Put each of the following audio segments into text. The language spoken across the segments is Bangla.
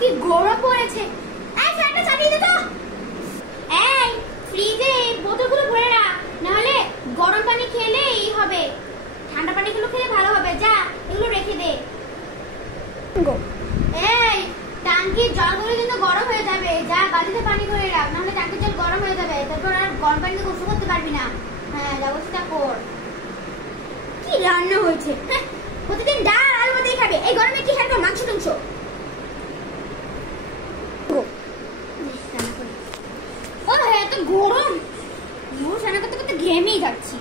কি গরম পড়েছে। এই ফ্যানটা চালিয়ে দে তো। এই ফ্রিজে বোতলগুলো ভরে রাখ, না হলে গরম পানি খেলেই হবে, ঠান্ডা পানিগুলো খেলে ভালো হবে। যা এগুলো রেখে দে। এই ট্যাঙ্কির জলগুলো কিন্তু গরম হয়ে যাবে, যা বালতিতে পানি ভরে রাখ, না হলে ট্যাঙ্কির জল গরম হয়ে যাবে, তারপর আর গরম পানিতে গোসল করতে পারবি না। হ্যাঁ যা বলছি তা কর। কি রান্না হয়েছে, প্রতিদিন ডাল আলু ভাতেই খাবে, এই গরমে কি খাবে? মাংস টাংস। ও হ্যাঁ এত গরম, মোষ রান্না করতে করতে ঘেমেই যাচ্ছি।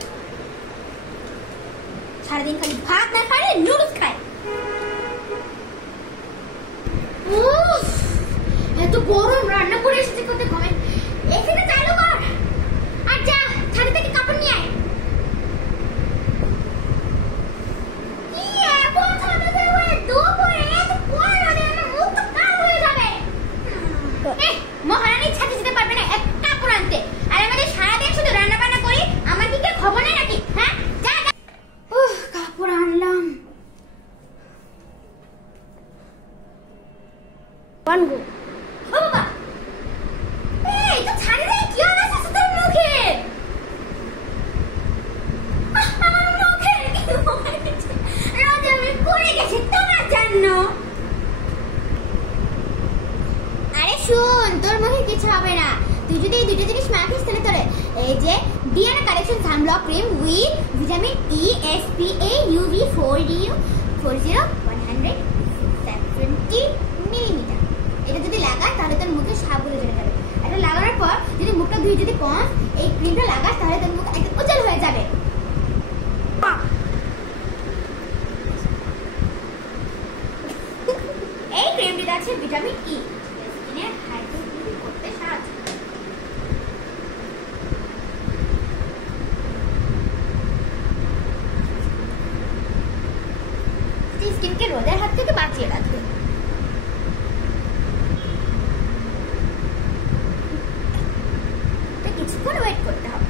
সারাদিন খালি ভাত না খায় নুডলস খায়। এত গরম, রান্না করে এসেছি করতে ঘুমে। এসিটা চালু কর আর যা ছাদ থেকে কাপড় নিয়ে আয়। কি এখন ছাদে যাবে দুপুরে, এত গরম আমার মুখ তো কাল হয়ে যাবে। এই মহারানী ছাদে যেতে পারবে না এক কাপড় আনতে, আর আমাদের সারাদিন শুধু রান্না বান্না করি, আমার কি কে খবর নেই নাকি? হ্যাঁ যা যা। কাপড় আনলাম। বানগো ও বাবা, এই তো ছাড়ে রে, কি অবস্থা তোর মুখে? আমার মুখে কি হয়েছে? রোজ আমি পড়ে গেছি তোমার জন্য। আরে শুন, তোর মুখে কিছু হবে না, তুই যদি এই দুটো জিনিস মাখিস তাহলে তোরে এই যে DNA collection sunblock cream with vitamin E SPA UV 4DU 170 millimetre, এটা যদি লাগাস তাহলে তোর মুখে সাবগুলো চলে যাবে। এটা লাগানোর পর যদি মুখটা ধুয়ে যদি পন্স এই ক্রিমটা লাগাস তাহলে তোর মুখ একদম উজ্জ্বল হয়ে যাবে। এই ক্রিমটিতে আছে ভিটামিন ই, স্কিনের হাইড্রেট করতে সাহায্য করে। স্কিনকে রোদের হাত থেকে বাঁচিয়ে রাখবে। কিছুক্ষণ ওয়েট করতে হবে।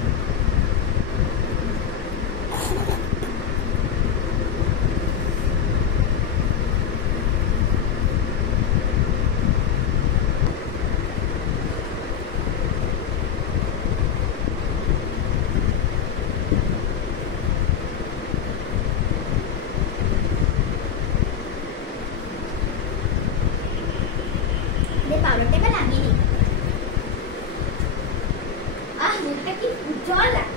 পাউডারটা লাগিয়ে নিই। মুখটা কি উজ্জ্বল লাগছে।